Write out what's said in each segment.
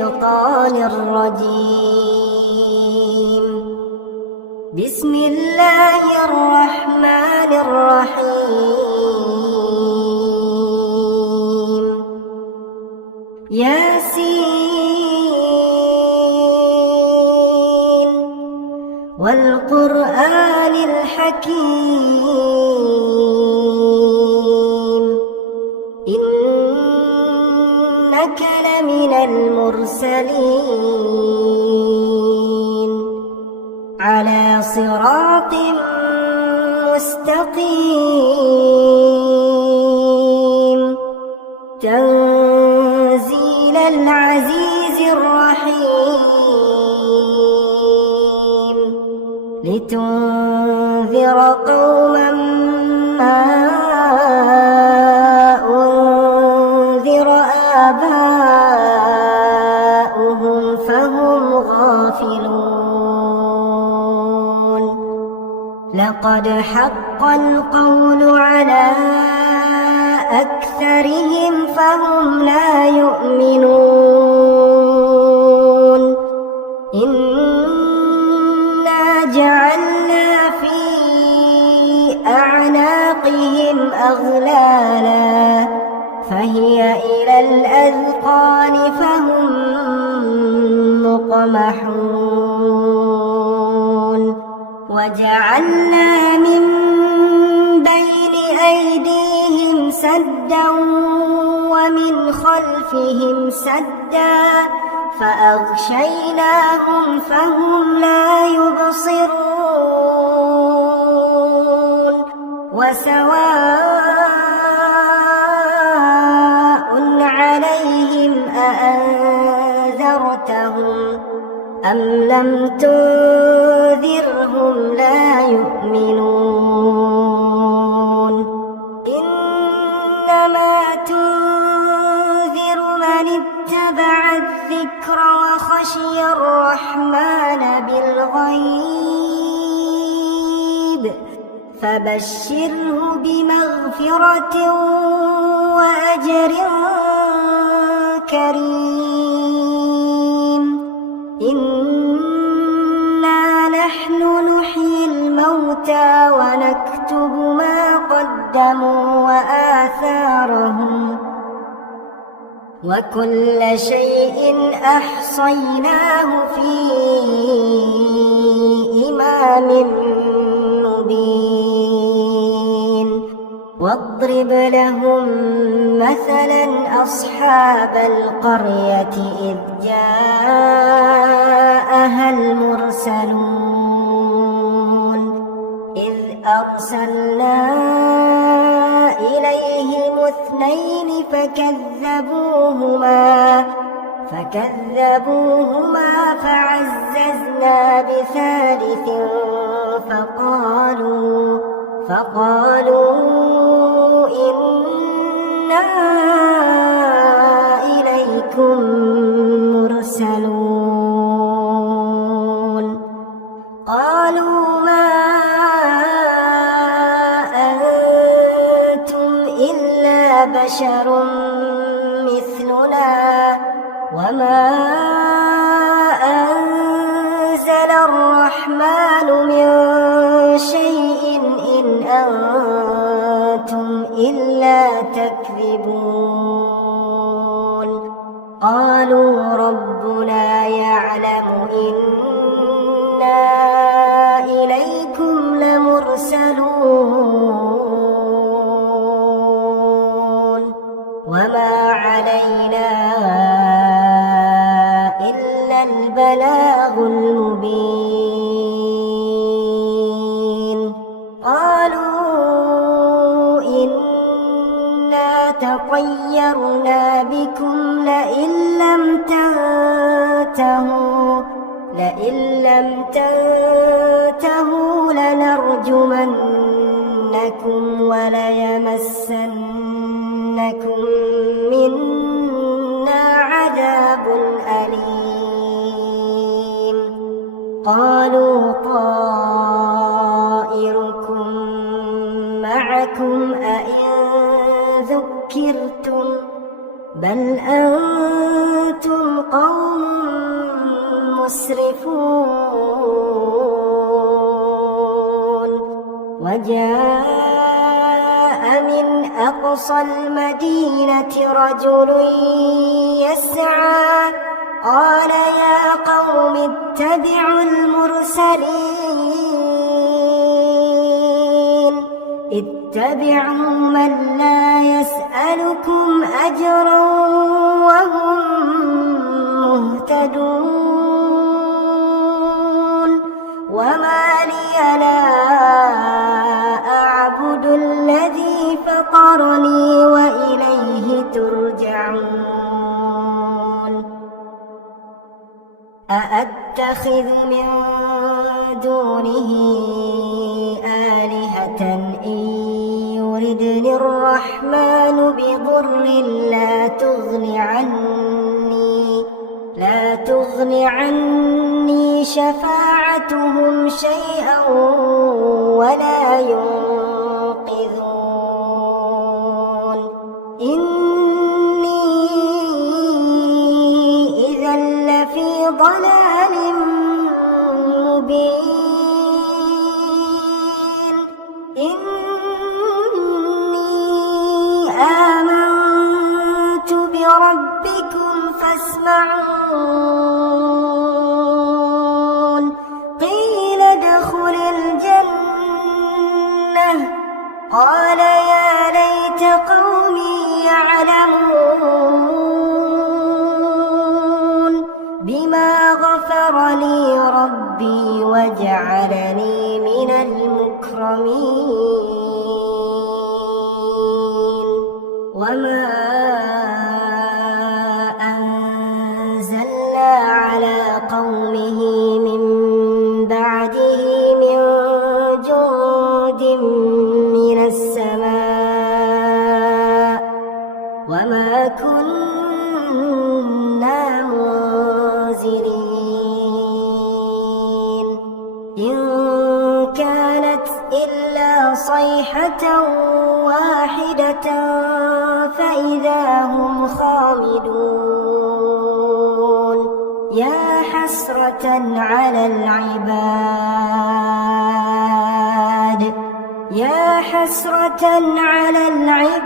الشيطان الرجيم. بسم الله الرحمن الرحيم. ياسين والقرآن الحكيم إنك لمن المرسلين على صراط مستقيم تنزيل العزيز الرحيم لتنذر قوما ما أنذر آباؤهم فهم غافلون. لقد حق القول على أكثرهم فهم لا يؤمنون. إنا جعلنا في أعناقهم أغلالا فهي إلى الأذقان فهم مقمحون. وجعلنا من بين أيديهم سدا ومن خلفهم سدا فأغشيناهم فهم لا يبصرون. وسواء عليهم أأنذرتهم أم لم تنذرهم لا يؤمنون. إنما تنذر من اتبع الذكر وخشي الرحمن بالغيب فبشره بمغفرة وأجر كريم. إنا نحن نحيي الموتى ونكتب ما قدموا وآثارهم وكل شيء أحصيناه في إمام مبين. واضرب لهم مثلا أصحاب القرية إذ جاءها المرسلون إذ أرسلنا إليهم اثنين فكذبوهما فعززنا بثالث فقالوا إنا إليكم مرسلون. قالوا ما أنتم إلا بشر مثلنا وما أنزل الرحمن من شيء إن أنتم إلا تكذبون. قالوا ربنا يعلم إنا إليكم لمرسلون وما علينا إلا البلاغ المبين. قالوا إنا تطيرنا بكم لئن لم تنتهوا لنرجمنكم وليمسنكم منا عذاب أليم. قالوا طائركم معكم أئن ذكرتم بل أنتم قوم مسرفون وجاء من أقصى المدينة رجل يسعى قال يا قوم اتبعوا المرسلين اتبعوا من لا يسألكم أجرا وهم مهتدون وما لي لا أعبد الذي فطرني وإليه ترجعون أأتخذ من دونه آلهة إن يردني الرحمن بضر لا تغن عني شفاعتهم شيئا ولا ينقذون إني إذا لفي ضلال مبين إني آمنت بربكم فاسمعون قيل ادخل الجنة قال يا ليت قومي يعلمون بما غفر لي ربي وجعلني من المكرمين وما أنزلنا على قومه من بعده من جند من السماء وما كنا منزلين إن كانت إلا صيحة واحدة فإذا هم خامدون يا حسرة على العباد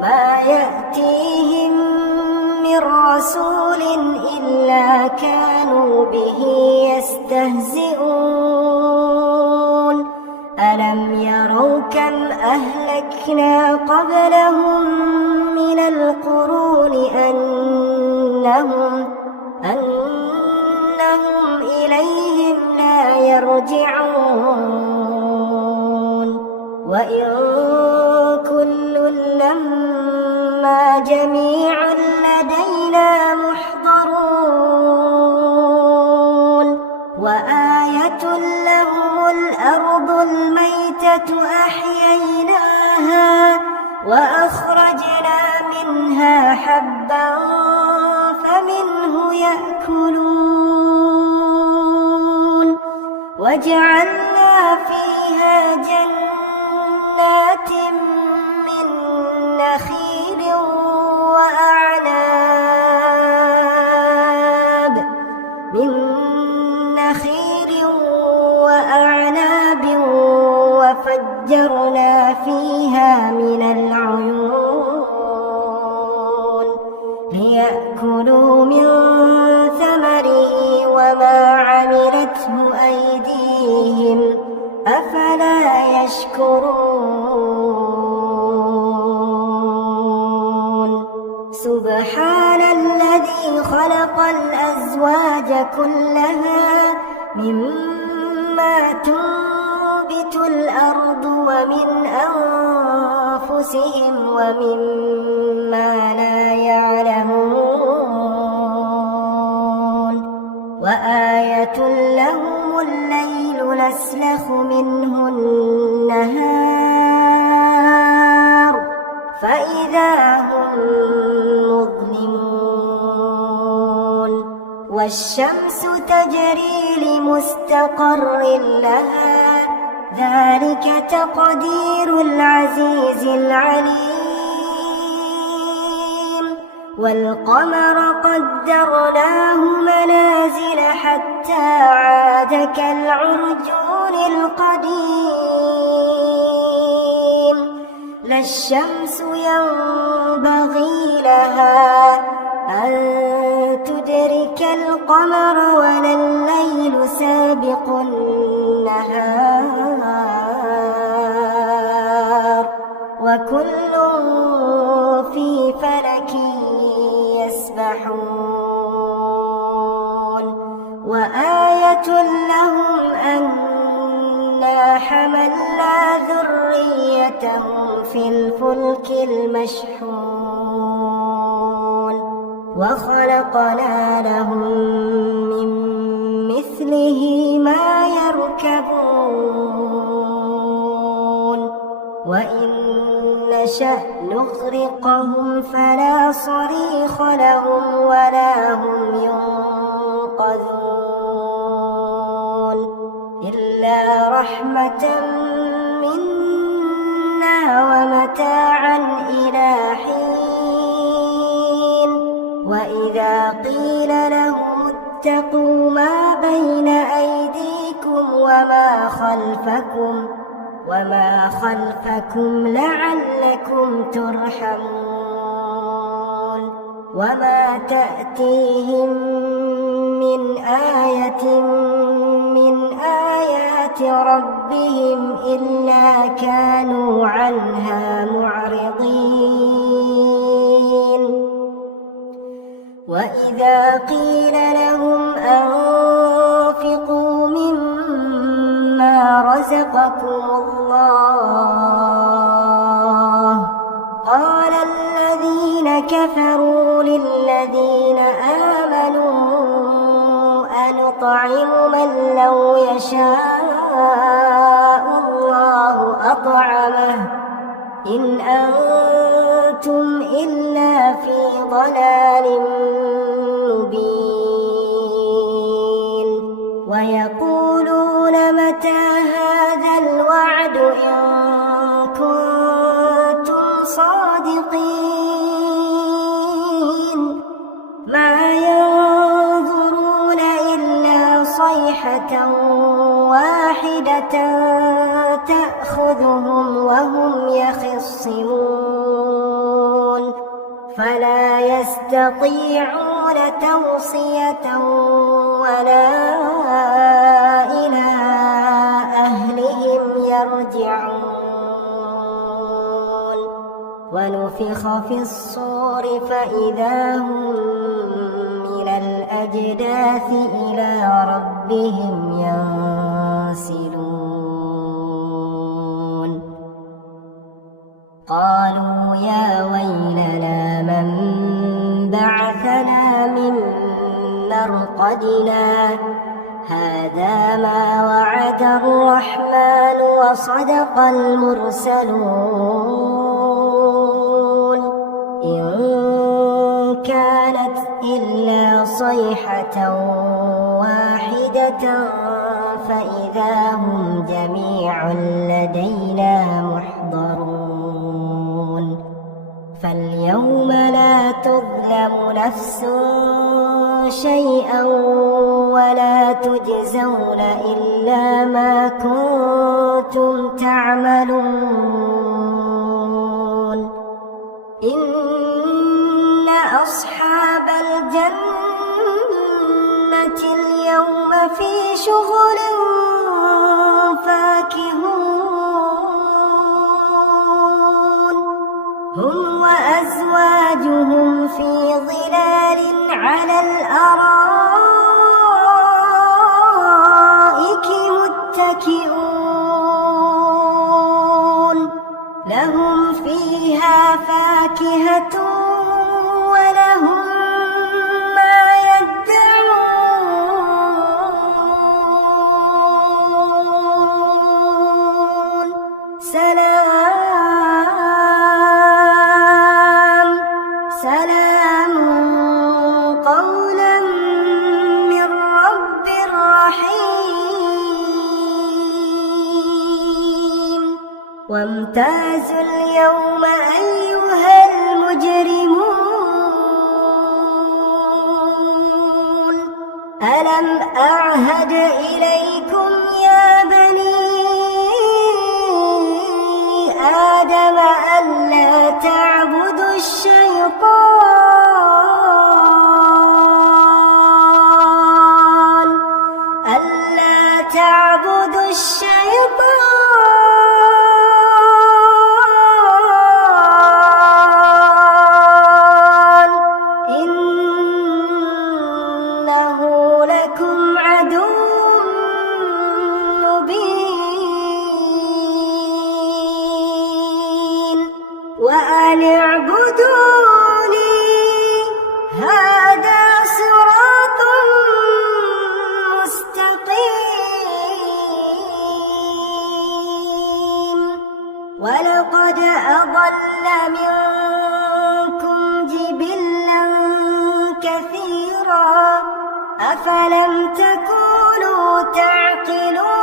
ما يأتيهم من رسول إلا كانوا به يستهزئون ألم يروا كم أهلكنا قبلهم من القرون أنهم إليهم لا يرجعون وإن كل لما جميع لدينا محضرون وآية لهم الأرض الميتة أحييناها وأخرجنا منها حبا فمنه يأكلون وجعلنا فيها جنات من نخيل وأعناب وفجرنا فيها من العيون ليأكلوا من ثمره وما عملته أيديهم أفلا يشكرون سبحان الذي خلق الأزواج كلها مما تنبت الأرض ومن أنفسهم ومما لا يعلمون وآية لهم الليل نسلخ منه النهار فإذا هم مظلمون والشمس تجري لمستقر لها ذلك تقدير العزيز العليم والقمر قدرناه منازل حتى عاد كالعرجون القديم لا الشمس ينبغي لها أن تدرك القمر ولا الليل سابق النهار وكل في فلك يسبحون وآية لهم أنا حملنا ذريتهم في الفلك المشحون وخلقنا لهم من مثله ما يركبون وإن نشأ نغرقهم فلا صريخ لهم ولا هم ينقذون إلا رحمة منا ومتاعا إلى حين وإذا قيل لهم اتقوا ما بين أيديكم وما خلفكم لعلكم ترحمون وما تأتيهم من آية من آيات ربهم إلا كانوا عنها معرضين وإذا قيل لهم أنفقوا مما رزقكم الله قال الذين كفروا للذين آمنوا أنطعم من لو يشاء الله أطعمه إن أنتم إلا في ضلال مبين ويقولون متى هذا الوعد إن كنتم صادقين ما ينظرون إلا صيحة واحدة تأخذهم وهم يخصمون فلا يستطيعون توصية ولا إلى أهلهم يرجعون ونفخ في الصور فإذا هم من الأجداث إلى ربهم ينسلون قالوا يا ويلنا من بعثنا من مرقدنا هذا ما وعد الرحمن وصدق المرسلون إن كانت إلا صيحة واحدة فإذا هم جميع لدينا محضرون فاليوم لا تظلم نفس شيئا ولا تجزون إلا ما كنتم تعملون إن أصحاب الجنة اليوم في شغل فاكهون هم وأزواجهم في ظلال على الأرائك متكئون لهم فيها فاكهة ولهم ما يدعون سلام قولا من رب رحيم وامتازوا اليوم أيها المجرمون ألم أعهد إليكم يا بني آدم ألا تعبدوا الشيطان إنه لكم عدو مبين وأن اعبدوني هذا صراط مستقيم ولقد أضل منكم جبلا كثيرا أفلم تكونوا تعقلون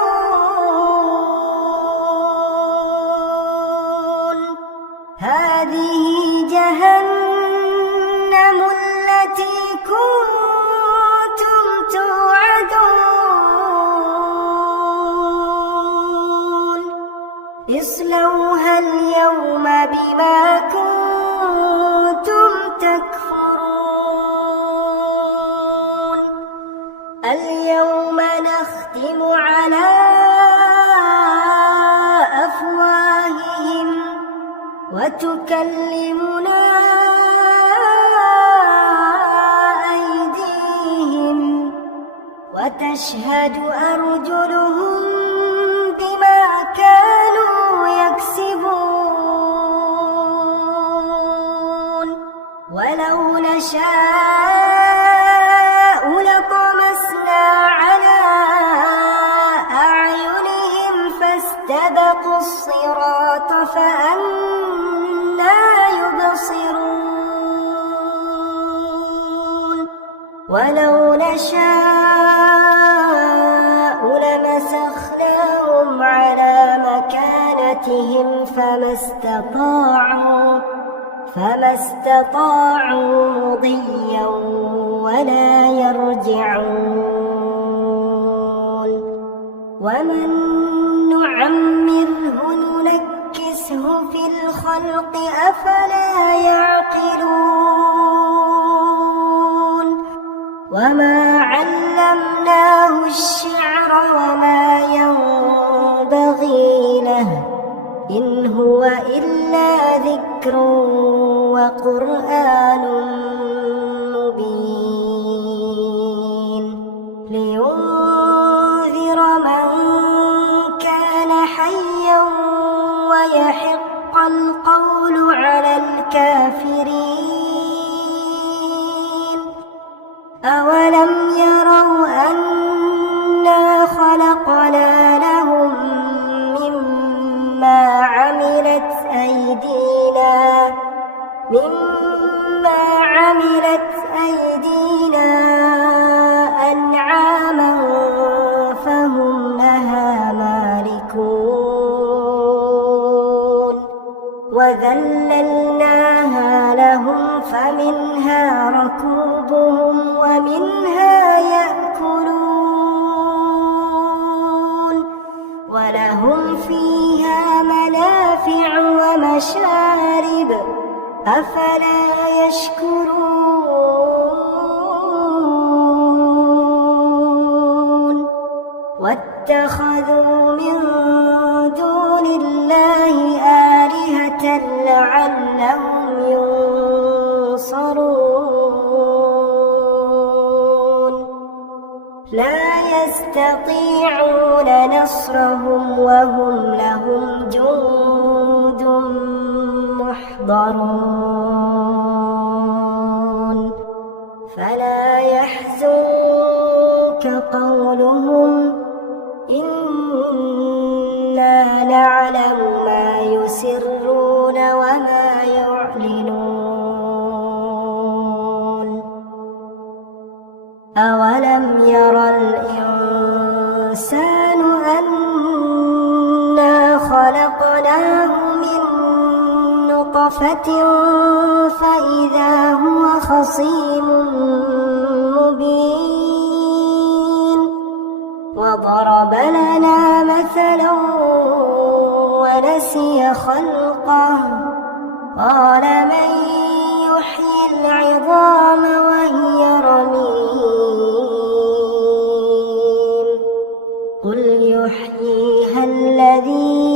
هذه جهنم التي كنتم توعدون اصلوها اليوم بما كنتم تكفرون اليوم نختم على أفواههم وتكلمنا أيديهم وتشهد أرجلهم بما كانوا يكسبون ولو نشاء لطمسنا على أعينهم فاستبقوا الصراط فأنى يبصرون ولو نشاء لمسخناهم على مكانتهم فما استطاعوا مضيا ولا يرجعون ومن نعمره ننكسه في الخلق أفلا يعقلون وما علمناه الشعر وما ينبغي له إن هو إلا ذكر وقرآن مبين لينذر من كان حيا ويحق القول على الكافرين أولم يروا أنا خلقنا لهم مما عملت أيدينا أنعاما فهم لها مالكون وذللناها لهم فمنها ركوبهم ومنها يأكلون ولهم فيها منافع ومشارب أفلا يشكرون واتخذوا من دون الله آلهة لعلهم ينصرون لا يستطيعون نصرهم وهم لهم جند محضرون فلا يحزنك قولهم إنا نعلم ما يسرون وما يعلنون أولم ير الإنسان أنا خلقناه من نطفة فإذا هو خصيم مبين وضرب لنا مثلا ونسي خلقه قال من يحيي العظام وهي رميم قل يحييها الذي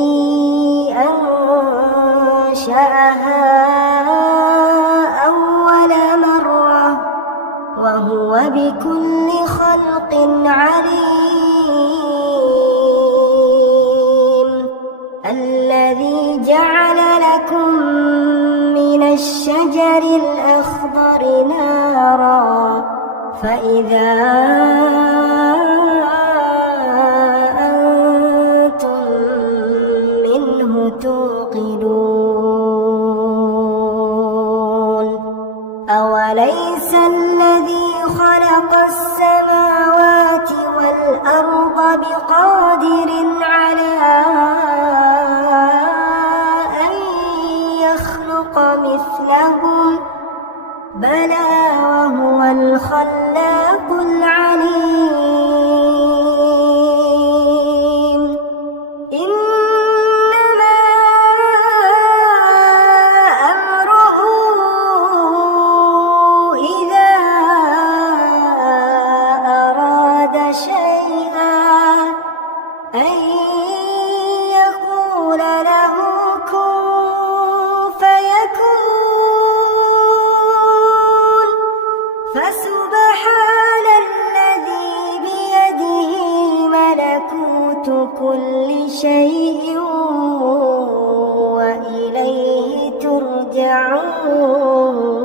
أنشأها أول مرة وهو بكل خلق عليم الذي جعل لكم من الشجر الأخضر نارا فإذا أنتم منه توقدون أوليس الذي خلق السماوات والأرض بقادر على أن يخلق مثلهم بلى وهو الخلاق العليم إنما أمره إذا أراد شيئا أن يقول له كن فيكون فسبحان الذي بيده ملكوت كل شيء وإليه ترجعون.